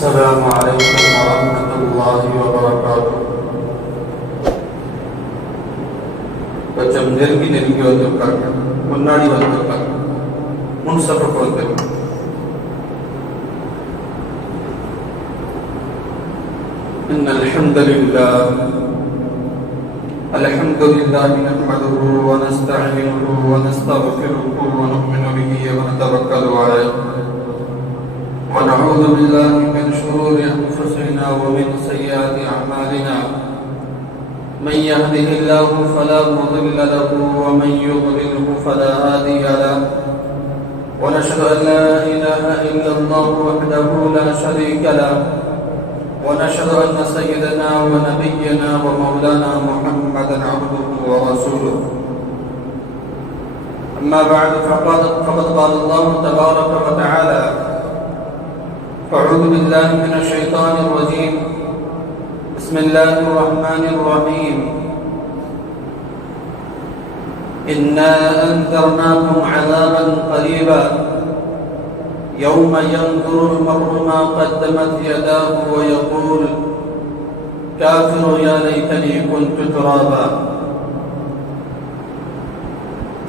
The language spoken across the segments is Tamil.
السلام عليكم ورحمة الله وبركاته. கொஞ்சம் நெருங்கி வந்திருக்காங்க, முன்னாடி வந்திருக்காங்க, முன் சப்பக்கு வந்திருக்காங்க. إن الحمد لله نحمده ونستعينه ونستغفره ونؤمن به ونتوكل عليه ونعوذ بالله من شرور أنفسنا ومن سيئات أعمالنا. من يهده الله فلا مضل له ومن يضلله فلا هادي له. ونشهد أن لا إله إلا الله وحده لا شريك له. ونشهد أن سيدنا ونبينا ومولانا محمدا عبده ورسوله. أما بعد فقد قال الله تبارك وتعالى: أعوذ بالله من الشيطان الرجيم. بسم الله الرحمن الرحيم. إنا أنذرناكم عذابا قريبا يوم ينظر المرء ما قدمت يداه ويقول كافر يا ليتني كنت ترابا.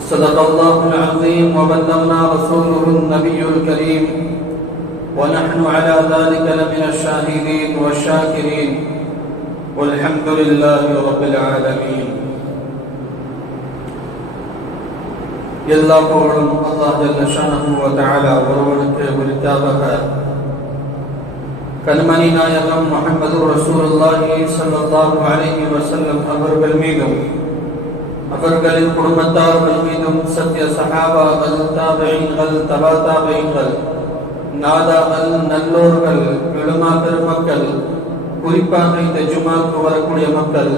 صدق الله العظيم وبلغنا رسوله النبي الكريم ونحن على ذلك لمن الشاهدين والشاكرين والحمد لله رب العالمين. எல்லா புகழும் அல்லாஹ் ஜல்ல ஷானஹு வ தஆலா ஒருவனுக்கு உரித்தாவதாக. கண்மணி நாயகம் முஹம்மது ரசூலுல்லாஹி ஸல்லல்லாஹு அலைஹி வஸல்லம் அவர்கள் மீதும் அவர்களின் குடும்பத்தார்கள் மீதும் சத்திய சஹாபாக்கள், தாபிஈன்கள், தபா தாபிஈன்கள், நாதாக்கள், நல்லோர்கள், உலமா பெருமக்கள், குறிப்பாக இந்த ஜுமாக்கு வரக்கூடிய மக்கள்,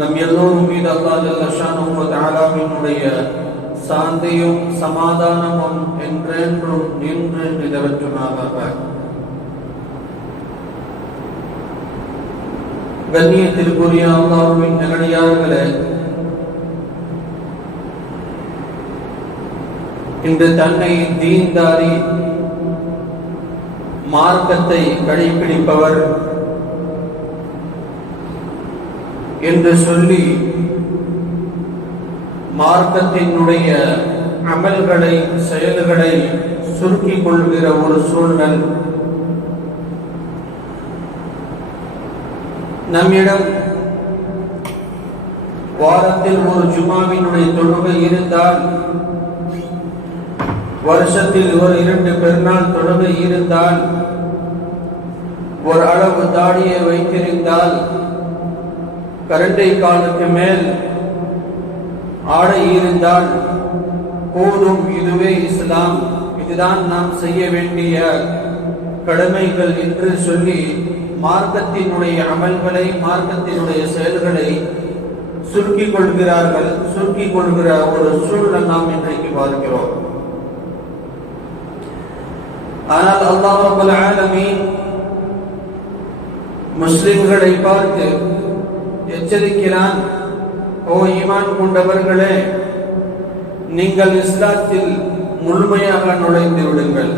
நம் எல்லோரும் மீது அல்லாஹ் ஜல்ல ஷானஹு வ தஆலாவினுடைய சாந்தியும் சமாதானமும் என்றென்றும் நின்று நிலவற்றுமாக. கண்ணியத்திற்குரிய அல்லாஹ்வின் நல்லடியார்களே, இன்று தன்னை தீன்தாரி, மார்க்கத்தை கடைபிடிப்பவர் என்று சொல்லி மார்க்கத்தினுடைய அமல்களை, செயல்களை சுருக்கிக் கொள்கிற ஒரு சூழல் நம்மிடம். வாரத்தில் ஒரு ஜுமாவினுடைய தொழுகை இருந்தால், வருஷத்தில் ஒரு 2 பெருநாள் தொழுகை இருந்தால், ஒரு அளவு தாடியை வைத்திருந்தால், கரண்டை காலுக்கு மேல் ஆடை இருந்தால் போதும், இதுவே இஸ்லாம், இதுதான் நாம் செய்ய வேண்டிய கடமைகள் என்று சொல்லி மார்க்கத்தினுடைய அமல்களை, மார்க்கத்தினுடைய செயல்களை சுருக்கிக் கொள்கிறார்கள். சுருக்கிக் கொள்கிற ஒரு சூழல் நாம் இன்றைக்கு பார்க்கிறோம். ஆனால் அல்லாஹ் ரப்பல் ஆலமீன் முஸ்லிம்களை பார்த்து எச்சரிக்கிறான்: ஓ ஈமான் கொண்டவர்களே, நீங்கள் இஸ்லாத்தில் முழுமையாக நுழைந்து விடுங்கள்.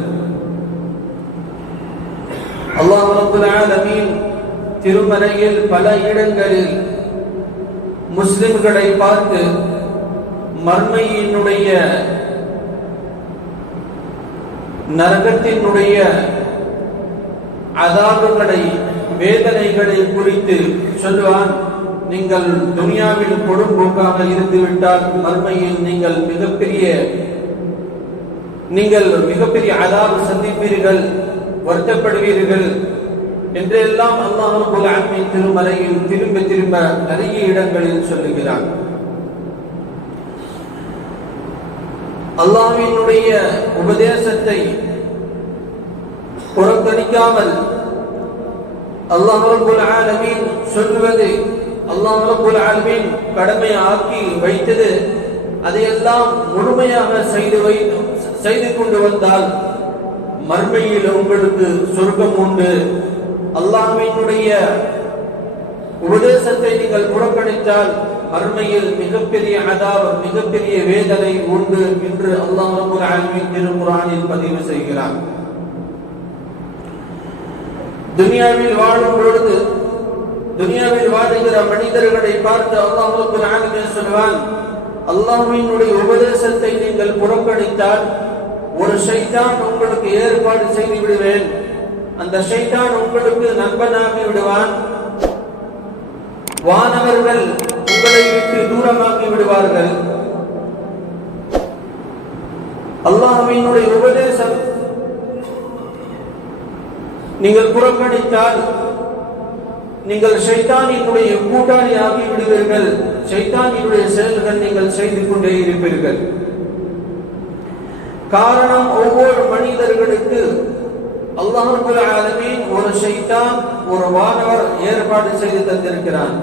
அல்லாஹ் ரப்பல் ஆலமீன் திருமறையில் பல இடங்களில் முஸ்லிம்களை பார்த்து மர்மையினுடைய, நரகத்தினுடைய அதாபுகளை, வேதனைகளை குறித்து சொல்லுவான். நீங்கள் துனியாவில் கொடும்போக்காக இருந்துவிட்டால் மர்மையில் நீங்கள் மிகப்பெரிய அதாபு சந்திப்பீர்கள், வருத்தப்படுவீர்கள் என்றெல்லாம் அல்லாஹ் ரப்பல் ஆலமீன் திருமறையில் திரும்ப திரும்ப நிறைய இடங்களில் சொல்லுகிறார். அல்லாஹ்வினுடைய உபதேசத்தை புறக்கணிக்காமல் அல்லாஹ் ரப்பல் ஆலமீன் சொல்வது, அல்லாஹ் ரப்பல் ஆலமீன் கடமை ஆக்கி வைத்தது, அதையெல்லாம் முழுமையாக செய்து கொண்டு வந்தால் மர்மையில் உங்களுக்கு சொர்க்கம் உண்டு. அல்லாஹ்வினுடைய உபதேசத்தை நீங்கள் புறக்கணித்தால் மர்மையில் மிகப்பெரிய அதாப், மிகப்பெரிய வேதனை உண்டு என்று அல்லாஹ் ரப்பல் ஆலமீன் திருக்குர்ஆனில் பதிவு செய்கிறார். துனியாவில் வாழும் பொழுது துனியாவில் வாழுகிற மனிதர்களை பார்த்து அல்லாஹ் ரப்பல் ஆலமீன் சொல்வான், அல்லாஹ்வினுடைய உபதேசத்தை நீங்கள் புறக்கணித்தால் ஒரு ஷைத்தான் உங்களுக்கு ஏற்பாடு செய்து விடுவேன். அந்த ஷைத்தான் உங்களுக்கு நண்பனாகி விடுவான். வானவர்கள் உங்களை விட்டு தூரமாக்கி விடுவார்கள். அல்லாஹ்வினுடைய உபதேசம் நீங்கள் புறக்கணித்தால் நீங்கள் ஷைத்தானினுடைய கூட்டாளி ஆகி விடுவீர்கள். ஷைத்தானினுடைய செயல்கள் நீங்கள் செய்து கொண்டே இருப்பீர்கள். காரணம், ஒவ்வொரு மனிதர்களுக்கு அல்லாஹ் ரப்பல் ஆலமீன் ஒரு ஷைத்தான், ஒரு வானவர் ஏற்பாடு செய்து தந்திருக்கிறான்.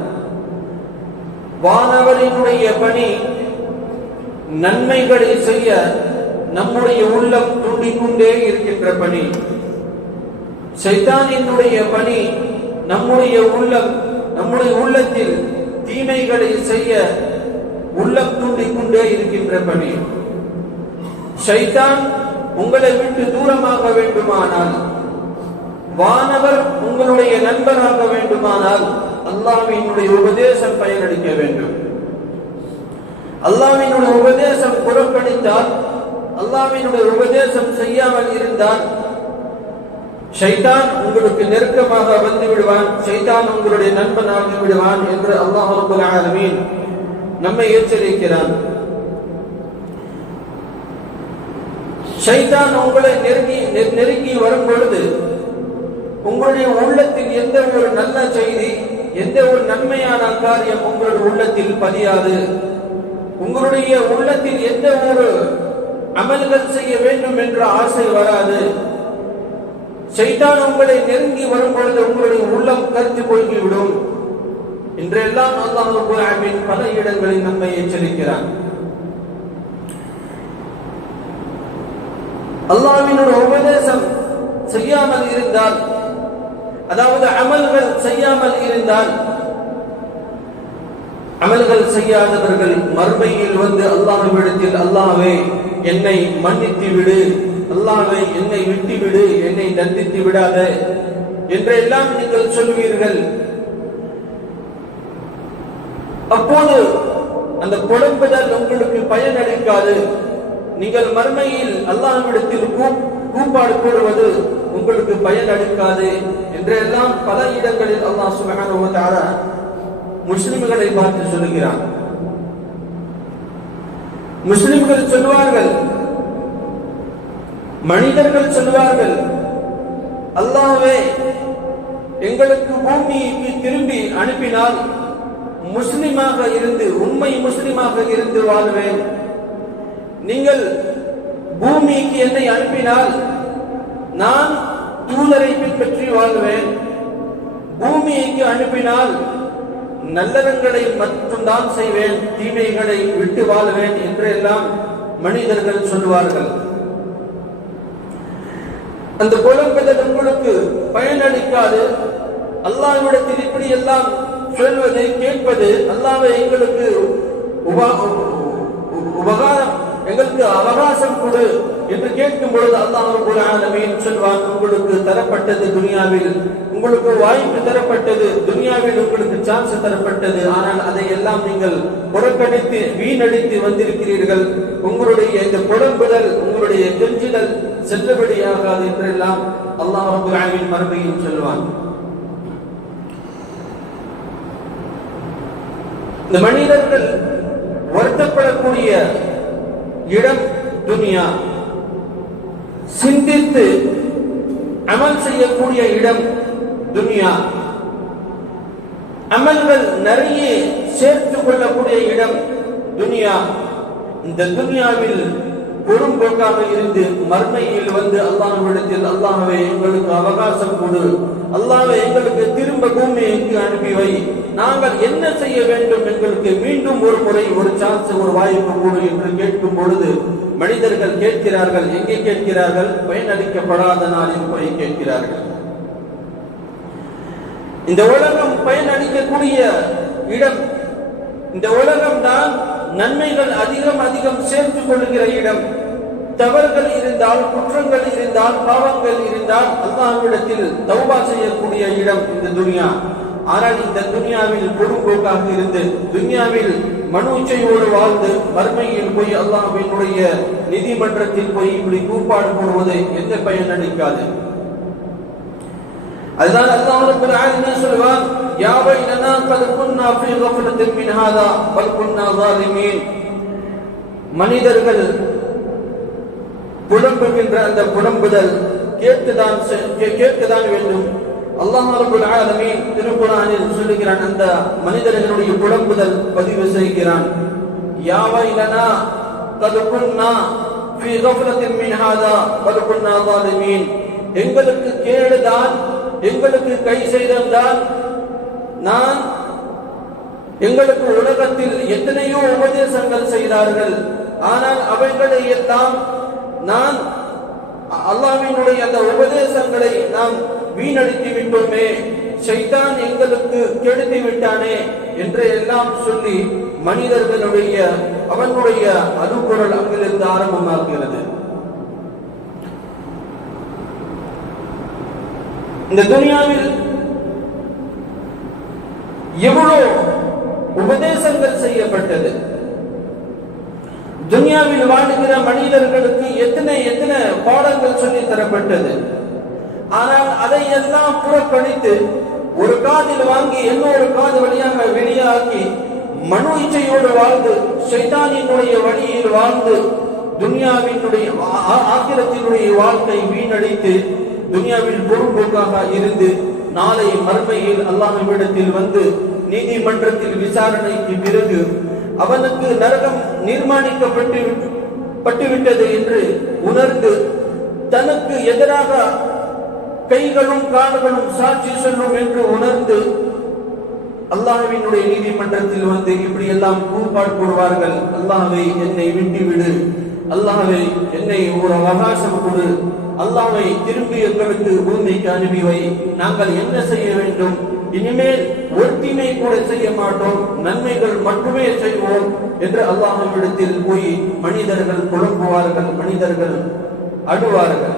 வானவரினுடைய பணி நன்மைகளை செய்ய நம்முடைய உள்ளம் தூண்டிக்கொண்டே இருக்கின்ற பணி. ஷைத்தானினுடைய பணி நம்முடைய உள்ளத்தில் தீமைகளை செய்ய உள்ளம் தூண்டிக்கொண்டே இருக்கின்ற பணி. ஷைத்தான் உங்களை விட்டு தூரமாக வேண்டுமானால், வானவர் உங்களுடைய நண்பராக வேண்டுமானால் அல்லாஹ்வினுடைய உபதேசம் பயனளிக்க வேண்டும். அல்லாஹ்வினுடைய உபதேசம் புறக்கணித்தால், அல்லாஹ்வினுடைய உபதேசம் செய்யாமல் இருந்தால் ஷைத்தான் உங்களுக்கு நெருக்கமாக வந்து விடுவான், ஷைத்தான் உங்களுடைய நண்பனாகி விடுவான் என்று அல்லாஹ் ரப்பல் ஆலமீன் நம்மை எச்சரிக்கிறான். ஷைத்தான் உங்களை நெருங்கி வரும் பொழுது உங்களுடைய உள்ளத்தில் எந்த ஒரு நல்ல செய்தி, எந்த ஒரு நன்மையான காரியம் உங்களுடைய உள்ளத்தில் பதியாது. உங்களுடைய உள்ளத்தில் எந்த ஒரு அமல்கள் செய்ய வேண்டும் என்ற ஆசை வராது. ஷைத்தான் உங்களை நெருங்கி வரும் பொழுது உங்களுடைய உள்ளம் கருத்து போய்விடும். இன்றெல்லாம் அல்லாஹ் ரப்பல் ஆலமீன் பல இடங்களில் நம்மை எச்சரிக்கிறான். அல்லாஹ்வினுடைய உபதேசம் செய்யாமல் இருந்தால், அதாவது அமல்கள் செய்யாமல் இருந்தால், அமல்கள் செய்யாதவர்கள் மறுமையில் வந்து அல்லாஹ்விடத்தில், அல்லாஹ்வே என்னை மன்னித்து விடு, அல்லாஹ்வே என்னை விட்டு விடு, என்னை தண்டித்து விடாத என்றெல்லாம் நீங்கள் சொல்வீர்கள். அப்போது அந்த புலம்புதல் உங்களுக்கு பயனளிக்காது. நீங்கள் மறுமையில் அல்லாஹ்விடத்தில் கூப்பாடு போடுவது உங்களுக்கு பயனளிக்காது என்றெல்லாம் பல இடங்களில் அல்லாஹ் சுப்ஹானஹு வ தஆலா முஸ்லிம்களை பார்த்து சொல்கிறான். முஸ்லிம்கள் சொல்வார்கள், மனிதர்கள் சொல்வார்கள், அல்லாஹ்வே எங்களுக்கு பூமிக்கு திரும்பி அனுப்பினால் முஸ்லிமாக இருந்து, உண்மை முஸ்லிமாக இருந்து வாழ்வேன். நீங்கள் பூமிக்கு என்னை அனுப்பினால் நான் தூதரை பின்பற்றி வாழ்வேன். பூமிக்கு அனுப்பினால் நல்லறங்களை மட்டும்தான் செய்வேன், தீமைகளை விட்டு வாழ்வேன் என்றெல்லாம் மனிதர்கள் சொல்வார்கள். அந்த புலம்பெயர் உங்களுக்கு பயனளிக்காது. அல்லாஹ்விடத்தில் இப்படி எல்லாம் சொல்வதை கேட்பது, அல்லாஹ்வே எங்களுக்கு உபகாரம், எங்களுக்கு அவகாசம் கொடு என்று கேட்கும் பொழுது அல்லாஹ் ரப்பல் ஆலமீன் சொல்வான், உங்களுக்கு தரப்பட்டது துனியாவில், உங்களுக்கு வாய்ப்பு தரப்பட்டது துனியாவில், உங்களுக்கு சான்ஸ் தரப்பட்டது. ஆனால் அதை எல்லாம் நீங்கள் புறக்கணித்து வீணடித்து வந்திருக்கிறீர்கள். உங்களுடைய இந்த புலம்புதல், உங்களுடைய கெஞ்சுதல் செல்லுபடியாகாது என்றெல்லாம் அல்லாஹ் ரப்பல் ஆலமீன் மறுபடியும் சொல்வான். இந்த மனிதர்கள் வருத்தப்படக்கூடிய இடம் துனியா, சிந்தித்து அமல் செய்யக்கூடிய இடம் துனியா, அமல்கள் நிறைய சேர்த்துக் கொள்ளக்கூடிய இடம் துனியா. இந்த துனியாவில் பொறும்போக்காக இருந்து மர்மையில் வந்து அல்லாஹ்விடத்தில், அல்லாஹ்வே எங்களுக்கு அவகாசம் கொடு, அல்லாஹ்வே எங்களுக்கு திரும்ப பூமிக்கு அனுப்பி வை, நாங்கள் என்ன செய்ய வேண்டும், எங்களுக்கு மீண்டும் ஒரு முறை ஒரு சான்ஸ், ஒரு வாய்ப்பு கொடு என்று கேட்கும் பொழுது மனிதர்கள் கேட்கிறார்கள். எங்கே கேட்கிறார்கள்? பயனளிக்கப்படாத நாளில் போய் கேட்கிறார்கள். இந்த உலகம் பயனளிக்கக்கூடிய இடம், இந்த உலகம் தான் நன்மைகள் அதிகம் அதிகம் சேர்த்துக் கொள்ளுகிற இடம், தவறுகள் இருந்தால், குற்றங்கள் இருந்தால், பாவங்கள் இருந்தால் அல்லாஹ்விடத்தில் தௌபா செய்யக்கூடிய இடம் இந்த துனியா. ஆனால் இந்த துனியாவில் பொறுப்போக்காக இருந்து, துனியாவில் மனுச்சையோடு வாழ்ந்து, மறுமையில் போய் அல்லாஹ்வினுடைய நீதிமன்றத்தில் போய் இப்படி கூப்பாடு போடுவது எந்த பயன் அளிக்காது. அதுதான் அல்லாஹ் ரப்பல் ஆலமீன் சொல்வார், யா வைலனா கத் குன்னா ஃபீ கஃலத்தின் மின் ஹாதா பல் குன்னா ஸாலிமீன். மனிதர்கள் புலம்புகின்ற அந்த புலம்புதல் கேட்கதான் வேண்டும். அல்லாஹ் ரப்பல் ஆலமீன் திருக்குர்ஆனில் சொல்லுகிறான், அந்த மனிதர்களுடைய புலம்புதல் பதிவு செய்கிறான். யா வைலனா கத் குன்னா ஃபீ கஃலத்தின் மின் ஹாதா பல் குன்னா ஸாலிமீன். எங்களுக்கு கேடுதான், எங்களுக்கு கை செய்ததான். நான் எங்களுக்கு உலகத்தில் எத்தனையோ உபதேசங்கள் செய்தார்கள், ஆனால் அவைகளை எல்லாம் நான் அல்லாஹ்வினுடைய அந்த உபதேசங்களை நாம் வீணடித்து விட்டோமே, ஷைத்தான் எங்களுக்கு கெடுத்து விட்டானே என்று எல்லாம் சொல்லி மனிதர்களுடைய அவனுடைய அருகுரல் அங்கிருந்து ஆரம்பமாகிறது. இந்த துனியாவில் எவ்வளவு உபதேசங்கள் செய்யப்பட்டது. துனியாவில் வாழுகிற மனிதர்களுக்கு எத்தனை பாடங்கள் சொல்லி தரப்பட்டது. ஆனால் அதை எல்லாம் புறக்கணித்து ஒரு காதில் வாங்கி இன்னொரு காது வழியாக வெளியாக்கி மனு இச்சையோடு வாழ்ந்து, ஷைத்தானினுடைய வழியில் வாழ்ந்து, துனியாவினுடைய ஆகிரத்தினுடைய வாழ்க்கை வீணடித்து, துனியாவில் பொறுப்போக்காக இருந்து, நாளை மறுமையில் அல்லாஹ்விடத்தில் வந்து நீதிமன்றத்தில் விசாரணைக்கு பிறகு அவனுக்கு நரகம் நிர்மாணிக்கப்பட்டுவிட்டது என்று உணர்ந்து, தனக்கு எதிராக கைகளும் கால்களும் சாட்சி சொல்லும் என்று உணர்ந்து அல்லாஹ்வினுடைய நீதிமன்றத்தில் வந்து இப்படி எல்லாம் கூப்பாடு போடுவார்கள். அல்லாஹ்வை என்னை விட்டுவிடு, அல்லாஹ்வை என்னை ஒரு அவகாசம் கொடு, அல்லாஹ்வை திரும்பி எங்களுக்கு பூமிக்கு அனுப்பி வை, நாங்கள் என்ன செய்ய வேண்டும், இனிமேல் ஒரு தீமை கூட செய்ய மாட்டோம், நன்மைகள் மட்டுமே செய்வோம் என்று அல்லாஹ்விடத்தில் போய் மனிதர்கள் புலம்புவார்கள், மனிதர்கள் அழுவார்கள்.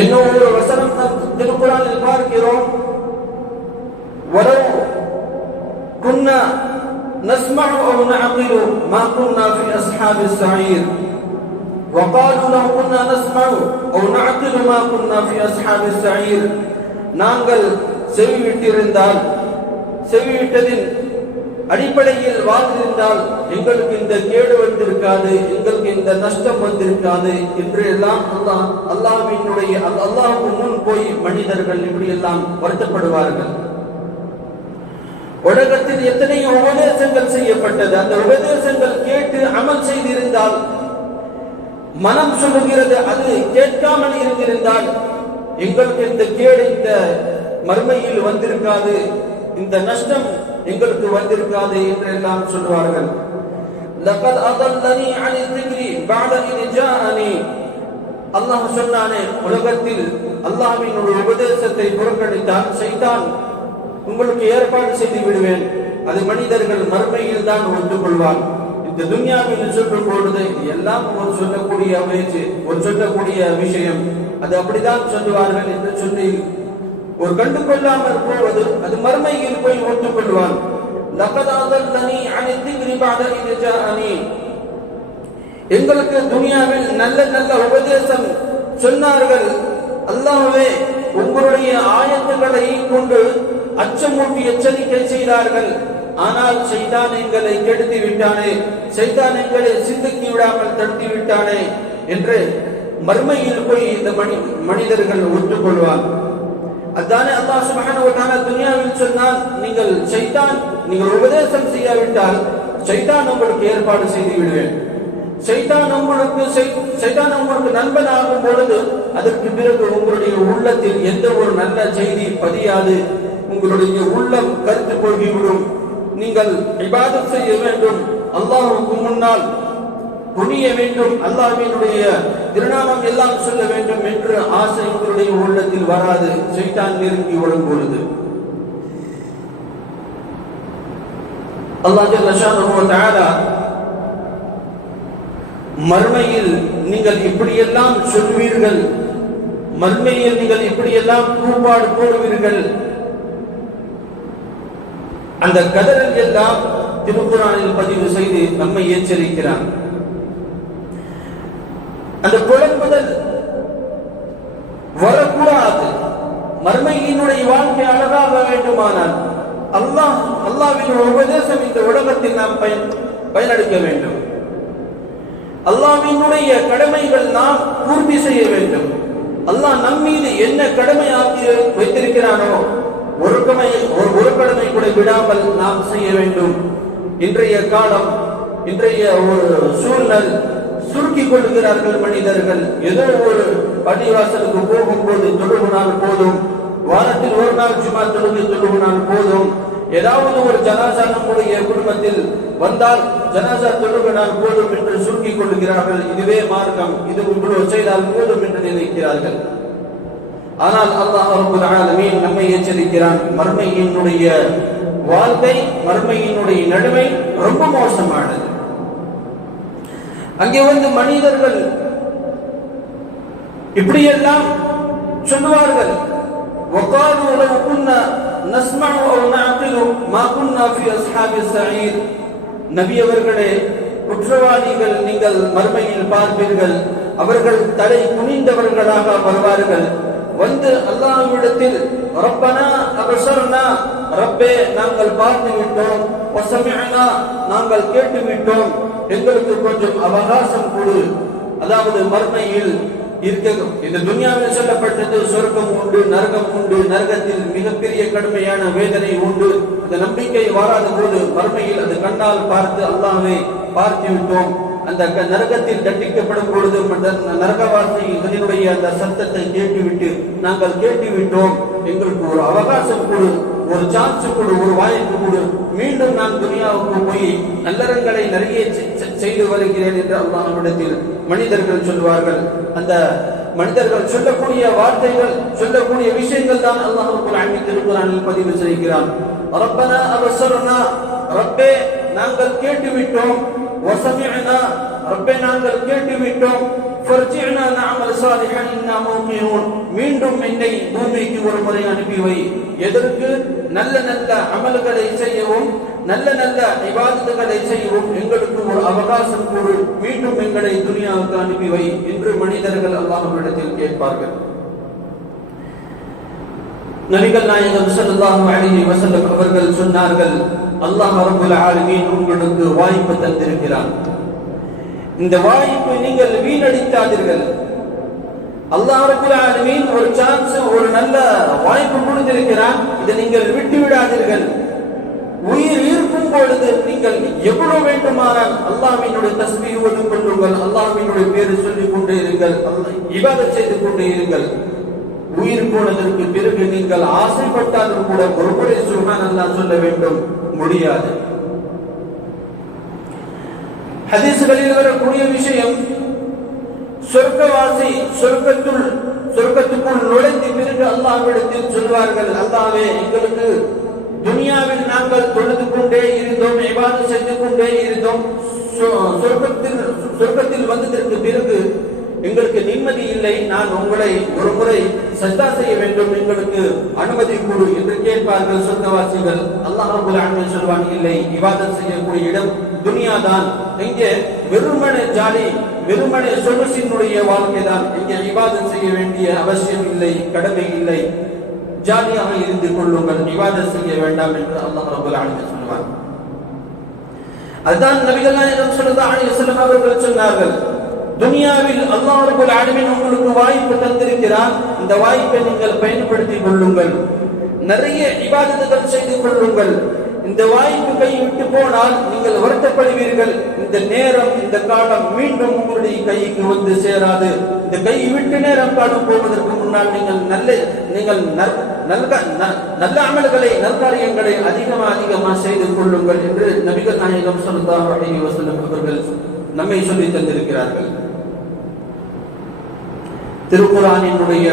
இன்னொரு வசனம் திருக்குர்ஆனில் பார்க்கிறோம், வலவ் குன்னா நஸ்மஉ அவ் நஅகிலு மா குன்னா ஃபீ அஸ்ஹாபிஸ் ஸஈர் وقالوا لو كنا نسمع او نعقل ما كنا في اصحاب السعير. நாங்கள் செவிவிட்டிருந்தால், செவிவிட்டதின் அடிப்படையில் வாழ்ந்திருந்தால் எங்களுக்கு இந்த கேடு வந்திருக்காது, எங்களுக்கு இந்த நஷ்டம் வந்திருக்காது என்று எல்லாம் அல்லாஹ்வினுடைய அல்லாஹ்வுக்கு முன் போய் மனிதர்கள் இப்படி எல்லாம் வருத்தப்படுவார்கள். உலகத்தில் எத்தனையோ உபதேசங்கள் செய்யப்பட்டது. அந்த உபதேசங்கள் கேட்டு அமல் செய்திருந்தால், மனம் சொல்லுகிறது, அது கேட்காமல் இருந்திருந்தால் எங்களுக்கு இந்த கேடு இந்த மறுமையில் வந்திருக்காது, இந்த நஷ்டம் எங்களுக்கு வந்திருக்காது என்று எல்லாம் சொல்வார்கள். லகத் அதல்லனி அனி ذிக்ரி பஅத இத் ஜாஅனி. அல்லாஹ் சொன்னானே, உலகத்தில் அல்லாஹ்வினுடைய உபதேசத்தை புறக்கணித்தால் ஷைத்தான் உங்களுக்கு ஏற்பாடு செய்து விடுவேன். அது மனிதர்கள் மறுமையில் தான் ஒத்துக்கொள்வார். இந்த துன்யாவில் சொல்லும் பொழுது எல்லாம் ஒரு சொல்லக்கூடிய பேச்சு, ஒரு சொல்லக்கூடிய விஷயம், அது அப்படிதான் சொல்லுவார்கள் என்று சொல்லி ஒரு கண்டு கொள்ளாமல் போவது, அது மறுமையில் போய் ஒத்துக்கொள்வான். எங்களுக்கு துனியாவில் நல்ல நல்ல உபதேசம் சொன்னார்கள், அல்லாஹ்வே உங்களுடைய ஆயத்துக்களை கொண்டு அச்சமூட்டி எச்சரிக்கை செய்தார்கள், ஆனால் ஷைத்தான் எங்களை கெடுத்து விட்டானே, ஷைத்தான் எங்களை சிந்திக்க விடாமல் தடுத்து விட்டானே என்று மறுமையில் போய் இந்த மனிதர்கள் ஒத்துக்கொள்வார். அதானே அல்லாஹ் சுப்ஹானஹு வ தஆலா துனியாவில் சொன்னால், நீங்கள் உபதேசம் செய்யாவிட்டால் ஷைத்தான் உங்களுக்கு ஏற்பாடு செய்து விடுவேன். ஷைத்தான் உங்களுக்கு நண்பன் ஆகும் பொழுது அதற்கு பிறகு உங்களுடைய உள்ளத்தில் எந்த ஒரு நல்ல செய்தி பதியாது, உங்களுடைய உள்ளம் கருத்து போய்விடும். நீங்கள் இபாதத் செய்ய வேண்டும், அல்லாஹ்வுக்கு முன்னால் புனிய வேண்டும், அல்லாஹ்வினுடைய திருநாமம் எல்லாம் சொல்ல வேண்டும் என்று ஆசை உங்களுடைய உள்ளத்தில் வராது, ஷைத்தான் நெருங்கி வரும் பொழுது. அல்லாஹ் ஜல்ல ஷானஹு வ தஆலா மறுமையில் நீங்கள் இப்படியெல்லாம் சொல்வீர்கள், மறுமையில் நீங்கள் இப்படியெல்லாம் கூப்பாடு போடுவீர்கள். அந்த கதறல் எல்லாம் திருக்குர்ஆனில் பதிவு செய்து நம்மை எச்சரிக்கிறார். அந்த புலம்புதல் வரக்கூடாது. மறுமையினுடைய வாழ்க்கை அழகாக வேண்டுமானால் அல்லாஹ்வின் உபதேசம் இந்த உலகத்தில் நாம் பயனளிக்க வேண்டும். அல்லாஹ்வினுடைய கடமைகள் நாம் பூர்த்தி செய்ய வேண்டும். அல்லாஹ் நம் மீது என்ன கடமை ஆக்கி வைத்திருக்கிறானோ ஒரு கடமை கூட விடாமல் நாம் செய்ய வேண்டும். இன்றைய காலம், இன்றைய ஒரு சூழல் சுருக்கிக் கொள்கிறார்கள் மனிதர்கள். ஏதோ ஒரு பள்ளிவாசலுக்கு போகும்போது தொழுகினால் போதும், வாரத்தில் ஒரு நாள் ஜும்ஆ தொழுகை தொழுகினால் போதும், ஏதாவது ஒரு ஜனாசா நம்முடைய குடும்பத்தில் வந்தால் ஜனாசா தொழுகினால் போதும் என்று சுருக்கிக் கொள்கிறார்கள். இதுவே மார்க்கம், இது இவ்வளவு செய்தால் போதும் என்று நினைக்கிறார்கள். ஆனால் அல்லாஹ் ரப்பல் ஆலமீன் நம்மை எச்சரிக்கிறான். மறுமையினுடைய வாழ்க்கை, மறுமையினுடைய நடுமை ரொம்ப மோசமானது. அங்கே வந்து மனிதர்கள் இப்படியெல்லாம் சொல்லுவார்கள். وقالوا لو كنا نسمع او نعقل ما كنا في اصحاب السعير. நபி அவர்களே, குற்றவாளிகள் நீங்கள் மறுமையில் பார்ப்பீர்கள், அவர்கள் தலை குனிந்தவர்களாக வருவார்கள். வந்து அல்லாஹ்விடத்தில் ரப்பனா அபஸர்னா, ரப்பே நாங்கள் பார்த்து விட்டோம், வஸமிஅனா நாங்கள் கேட்டு விட்டோம், எங்களுக்கு கொஞ்சம் அவகாசம் கொடு. அதாவது மறுமையில் இந்த துன்யாவில் சொல்லப்பட்டது சொர்க்கம் உண்டு, நரகம் உண்டு, நரகத்தில் மிகப்பெரிய கடுமையான வேதனை உண்டு. அந்த நம்பிக்கை வராத போது மறுமையில் அது கண்ணால் பார்த்து அல்லாஹ்வை பார்த்து விட்டோம், அந்த நரகத்தில் தண்டிக்கப்படும் பொழுது நரகவாசிகளினுடைய அந்த சத்தத்தை கேட்டுவிட்டு நாங்கள் கேட்டுவிட்டோம், எங்களுக்கு ஒரு அவகாசம் கொடு, ஒரு சான்ஸ் கொடு, ஒரு வாய்ப்பு கொடு, மீண்டும் நான் துனியாவுக்கு போய் நல்லறங்களை நிறைய செய்து வருகிறேன் என்று அல்லாஹ்விடத்தில் மனிதர்கள் சொல்வார்கள். அந்த மனிதர்கள் சொல்லக்கூடிய வார்த்தைகள், சொல்லக்கூடிய விஷயங்கள் தான் அல்லாஹ் ரப்பல் ஆலமீன் திருக்குர்ஆனில் பதிவு செய்கிறான். ரப்பனா அபஸர்னா, ரப்பே நாங்கள் கேட்டுவிட்டோம், வஸமிஅனா ரப்பே நாங்கள் கேட்டுவிட்டோம், ஃபர்ஜிஅனா நஅமல் சாலிஹன் இன்னா மூகினூன் மீண்டும் என்னை பூமிக்கு ஒரு முறை அனுப்பி வை. எதற்கு? நல்ல நல்ல அமல்களை செய்யவும், நல்ல நல்ல இபாதத்துகளை செய்யவும் எங்களுக்கு ஒரு அவகாசம் கொடு, மீண்டும் எங்களை துனியாவுக்கு அனுப்பி வை என்று மனிதர்கள் அல்லாஹ்விடத்தில் கேட்பார்கள். நபிகள் நாயகம் ஸல்லல்லாஹு அலைஹி வஸல்லம் அவர்கள் சொன்னார்கள், அல்லாஹ் ரப்பல் ஆலமீன் உங்களுக்கு வாய்ப்பு தந்திருக்கிறான், இந்த வாய்ப்பை நீங்கள் வீணடிக்காதீர்கள். அல்லாஹ் ரப்பல் ஆலமீன் ஒரு சான்ஸ், ஒரு நல்ல வாய்ப்பு கொடுத்திருக்கிறான், இதை நீங்கள் விட்டு விடாதீர்கள். உயிர் இருக்கும் பொழுது நீங்கள் எவ்வளவு வேண்டுமானால் அல்லாஹ்வினுடைய தஸ்பீஹ் ஓதிக் கொள்ளுங்கள், அல்லாஹ்வினுடைய பேரை சொல்லிக் கொண்டே இருங்கள், இபாதத் செய்து கொண்டே இருங்கள். உயிர் போனதற்கு பிறகு நீங்கள் ஆசைப்பட்டாலும் கூட ஒரு முறை சுப்ஹானல்லாஹ் சொல்ல வேண்டும், முடியாது. ஹதீஸ்களில் வரக்கூடிய விஷயம், சொர்க்கவாசி சொர்க்கத்துக்குள் நுழைந்த பிறகு அல்லாஹ்விடத்தில் சொல்வார்கள், அல்லாஹ்வே எங்களுக்கு துனியாவில் நாங்கள் தொழுது கொண்டே இருந்தோம், இபாதத் செய்து கொண்டே இருந்தோம், சொர்க்கத்தில் வந்ததற்கு பிறகு எங்களுக்கு நிம்மதி இல்லை, நான் உங்களை ஒரு முறை சஜ்தா செய்ய வேண்டும், எங்களுக்கு அனுமதி கொடு என்று கேட்பார்கள் சொர்க்கவாசிகள். அல்லாஹ் ரப்பல் ஆலமீன் சொல்வான், இல்லை, இபாதத் செய்யக்கூடிய இடம் துனியா தான், இங்கே வெறுமனே ஜாலி, வெறுமனே சொகுசினுடைய வாழ்க்கை தான், இங்கே இபாதத் செய்ய வேண்டிய அவசியம் இல்லை, கடமை இல்லை, ஜாலியாக இருந்து கொள்ளுங்கள், இபாதத் செய்ய வேண்டாம் என்று அல்லாஹ் ரப்பல் ஆலமீன் சொல்வான். அதுதான் நபிகள் நாயகம் ஸல்லல்லாஹு அலைஹி வஸல்லம் அவர்கள் சொன்னார்கள், துனியாவில் அல்லாஹ் ரப்பல் ஆலமீன் உங்களுக்கு வாய்ப்பு தந்திருக்கிறார், இந்த வாய்ப்பை நீங்கள் பயன்படுத்திக் கொள்ளுங்கள், நிறைய இபாதத்துகள் செய்து கொள்ளுங்கள். இந்த வாய்ப்பு கைவிட்டு போனால் நீங்கள் வருத்தப்படுவீர்கள். இந்த நேரம், இந்த காலம் மீண்டும் உங்களுடைய கைக்கு வந்து சேராது. இந்த கை விட்டு நேரம் காலம் போவதற்கு முன்னால் நீங்கள் நல்ல அமல்களை, நற்காரியங்களை அதிகமாக செய்து கொள்ளுங்கள் என்று நபிகள் நாயகம் ஸல்லல்லாஹு அலைஹி வஸல்லம் அவர்கள் நம்மை சொல்லி தந்திருக்கிறார்கள். திருக்குர்ஆனினுடைய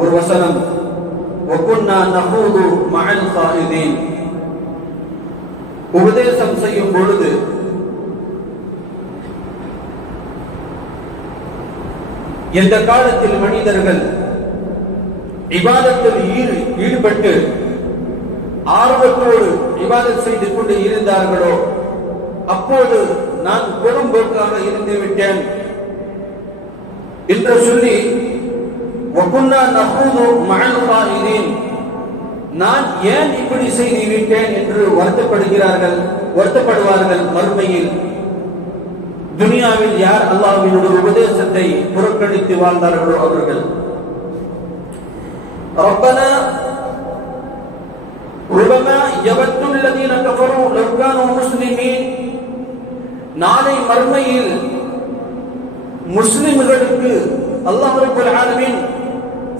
ஒரு வசனம், வகுன்னா நஹூது மஅல் காயிதீன், உபதேசம் செய்யும் பொழுது எந்த காலத்தில் மனிதர்கள் இபாதத்தில் ஈடுபட்டு ஆர்வத்தோடு இபாதத் செய்து கொண்டு இருந்தார்களோ அப்போது நான் பெரும்போக்காக இருந்து விட்டேன் என்று சொல்லி நான் ஏன் இப்படி செய்து விட்டேன் என்று வருத்தப்படுவார்கள் மறுமையில். துனியாவில் யார் அல்லாஹ்வினுடைய உபதேசத்தை புறக்கணித்து வாழ்ந்தார்களோ அவர்கள் ரப்பனா ربما يود الذين كفروا لو كانوا مسلمين. நாளை மறுமையில் முஸ்லிம்களுக்கு அல்லாஹ் ரப்பல் ஆலமீன்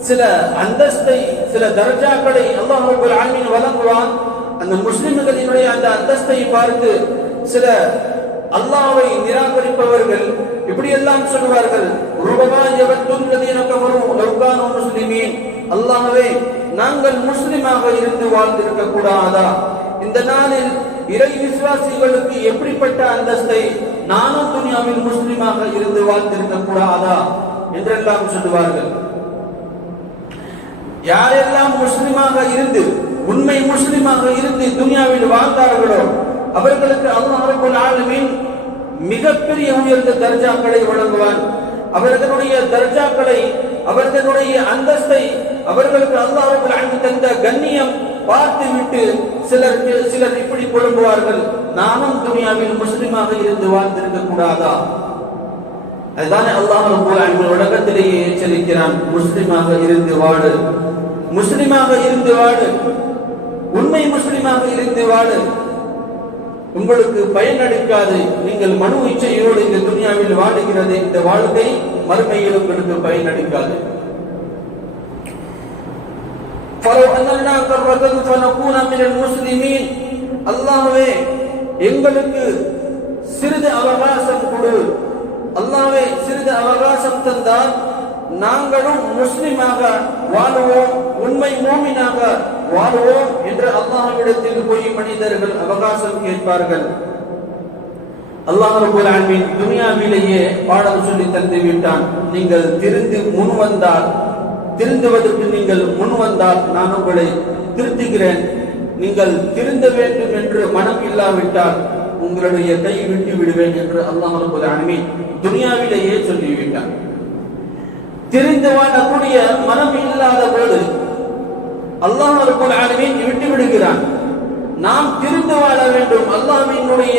சில அந்தஸ்தை, சில தரஜாக்களை அல்லாஹ் ரப்பல் ஆலமீன் வழங்குவான். அந்த முஸ்லிம்களினுடைய அந்த அந்தஸ்தை பார்த்து சில அல்லாஹ்வை நிராகரிப்பவர்கள் இப்படி எல்லாம் சொல்வார்கள், ரூபமா யவத்துல் லதீன கஃபரு லவ் கானூ முஸ்லிமீன். அல்லாஹ்வே, நாங்கள் முஸ்லிமாக இருந்து வாழ்ந்திருக்க கூடாதா? இந்த நாளில் இறை விசுவாசிகளுக்கு எப்படிப்பட்ட அந்தஸ்தை நானும் துனியாவில் முஸ்லிமாக இருந்து வாழ்ந்திருக்க கூடாதா என்றெல்லாம் சொல்லுவார்கள். யாரெல்லாம் முஸ்லிமாக இருந்து, உண்மை முஸ்லிமாக இருந்து துனியாவில் வாழ்ந்தார்களோ அவர்களுக்கு அல்லாஹ் ரப்பல் ஆலமீன் மிகப்பெரிய உயர்ந்த தர்ஜாக்களை வழங்குவான். அவர்களுடைய தர்ஜாக்களை, அவர்களுடைய அந்தஸ்தை, அவர்களுக்கு அல்லாஹ் ரப்பல் ஆலமீன் தந்த கண்ணியம் பார்த்துவிட்டு சிலர் இப்படி புலம்புவார்கள், நானும் துனியாவில் முஸ்லிமாக இருந்து வாழ்ந்திருக்க கூடாதா? அதுதான் அல்லாஹ் ரப்பல் ஆலமீன் உலகத்திலேயே எச்சரிக்கிறான், முஸ்லிமாக இருந்து வாழு, முஸ்லிமாக இருந்து வாழு, உண்மை முஸ்லிமாக இருந்து வாழு. உங்களுக்கு பயனளிக்காது. நீங்கள் மனு இச்சையோடு இந்த துனியாவில் வாழுகிறது, இந்த வாழ்க்கை மறுமையில் உங்களுக்கு பயனளிக்காது. அல்லாஹ்வே, எங்களுக்கு சிறிது அவகாசம் கொடு, அல்லாஹ்வே சிறிது அவகாசம் தந்தால் நாங்களும் முஸ்லிமாக வாழுவோம், உண்மை மூமினாக வாழுவோம் என்று அல்லாஹ்விடத்தில் போய் மனிதர்கள் அவகாசம் கேட்பார்கள். அல்லாஹ் ரப்பல் ஆலமீன் துனியாவிலேயே பாடம் சொல்லி தந்து விட்டான். நீங்கள் திருந்துவதற்கு நீங்கள் முன் வந்தால் நான் உங்களை திருத்துகிறேன். நீங்கள் திருந்த வேண்டும் என்று மனம் இல்லாவிட்டால் உங்களுடைய கை விட்டு விடுவேன் என்று அல்லாஹ் ரப்பல் ஆலமீன் துனியாவிலேயே சொல்லிவிட்டான். தெரிந்து வாழக்கூடிய மனம் இல்லாத போது அல்லாஹ் ரப்பல் ஆலமீன் விட்டு விடுகிறான். நாம் திருந்து வாழ வேண்டும், அல்லாஹ்வினுடைய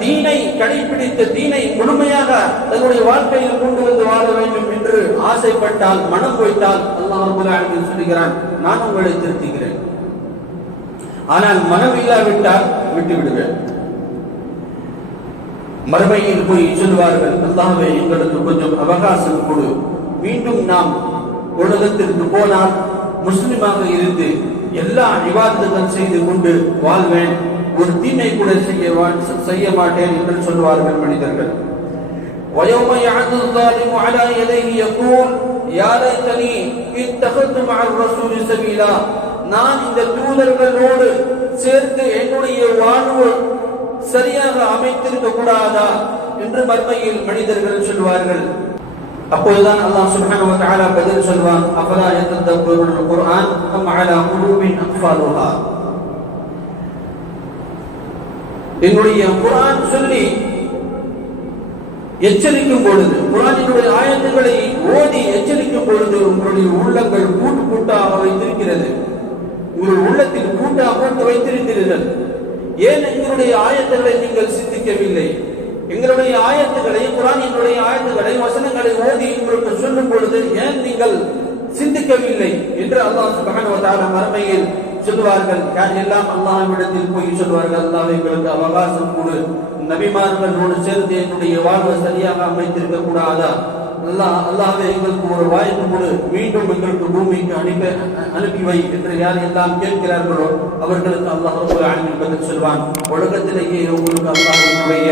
தீனை கடைபிடித்த தீனை முழுமையாக தன்னுடைய வாழ்க்கையில் கொண்டு வந்து வாழ வேண்டும் என்று ஆசைப்பட்டால், மனம் வைத்தால் அல்லாஹ் ரப்பல் ஆலமீன் சொல்கிறான், நான் உங்களை திருத்துகிறேன். ஆனால் மனம் இல்லாவிட்டால் விட்டு விடுவேன். மறுமையில் போய் சொல்வார்கள், அல்லாஹ்வே எங்களுக்கு கொஞ்சம் அவகாசம் கொடு, மீண்டும் நாம் உலகத்திற்கு போனால் முஸ்லிமாக இருந்து எல்லா இபாதத்துகள் செய்து கொண்டு வாழ்வேன், ஒரு தீமை கூட செய்ய மாட்டேன் என்று சொல்வார்கள் மனிதர்கள். وَيَوْمَ يَعَضُّ الظَّالِمُ عَلَى يَدَيْهِ يَقُولُ يَا لَيْتَنِي اتَّخَذْتُ مَعَ الرَّسُولِ سَبِيلًا. நான் இந்த தூதர்களோடு சேர்த்து என்னுடைய வாழ்வை சரியாக அமைத்திருக்க கூடாதா என்று மறுமையில் மனிதர்கள் சொல்வார்கள். அப்போதுதான் அல்லாஹ் சுப்ஹானஹு வ தஆலா பதில் சொல்வான், அஃபலா யததப்பருல் குர்ஆன் அம் அலா குலூபின் அக்ஃபாலுஹா. என்னுடைய குர்ஆன் சொல்லி எச்சரிக்கும் பொழுது, குர்ஆனினுடைய ஆயத்துக்களை ஓதி எச்சரிக்கும் பொழுது உங்களுடைய உள்ளங்கள் கூட்டாக வைத்திருக்கிறது, உங்கள் உள்ளத்தில் கூட்டாக போட்டு வைத்திருக்கிறீர்கள். ஏன் எங்களுடைய ஆயத்துக்களை நீங்கள் சிந்திக்கவில்லை? எங்களுடைய ஆயத்துக்களை, குர்ஆனினுடைய ஆயத்துக்களை, வசனங்களை ஓதி உங்களுக்கு சொல்லும் பொழுது ஏன் நீங்கள் சிந்திக்கவில்லை என்று அல்லாஹ் சுப்ஹானஹு வ தஆலா மறுமையில் சொல்வார்கள். யார் எல்லாம் அல்லாஹ்விடத்தில் போய் சொல்வார்கள், அல்லாஹ் எங்களுக்கு அவகாசம் கொடு, நபிமார்களோடு சேர்ந்து என்னுடைய வாழ்வை சரியாக அமைத்திருக்க கூடாதா? அல்லாஹ்வே எங்களுக்கு ஒரு வாய்ப்பு கொடு, மீண்டும் எங்களுக்கு பூமிக்கு அனுப்பி வை என்று யார் எல்லாம் கேட்கிறார்களோ அவர்களுக்கு அல்லாஹ் ரப்பல் ஆலமீன் பதில் சொல்வான், உலகத்திலேயே உங்களுக்கு அல்லாஹ்வினுடைய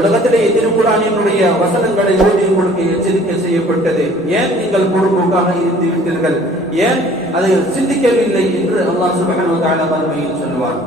உலகத்திலேயே திருக்குர்ஆனினுடைய வசனங்களை ஓதி உங்களுக்கு எச்சரிக்கை செய்யப்பட்டது, ஏன் நீங்கள் பொறுப்புக்காக இருந்து விட்டீர்கள், ஏன் அதை சிந்திக்கவில்லை என்று அல்லாஹ் சுப்ஹானஹு வ தஆலா மறுமையில் சொல்வான்.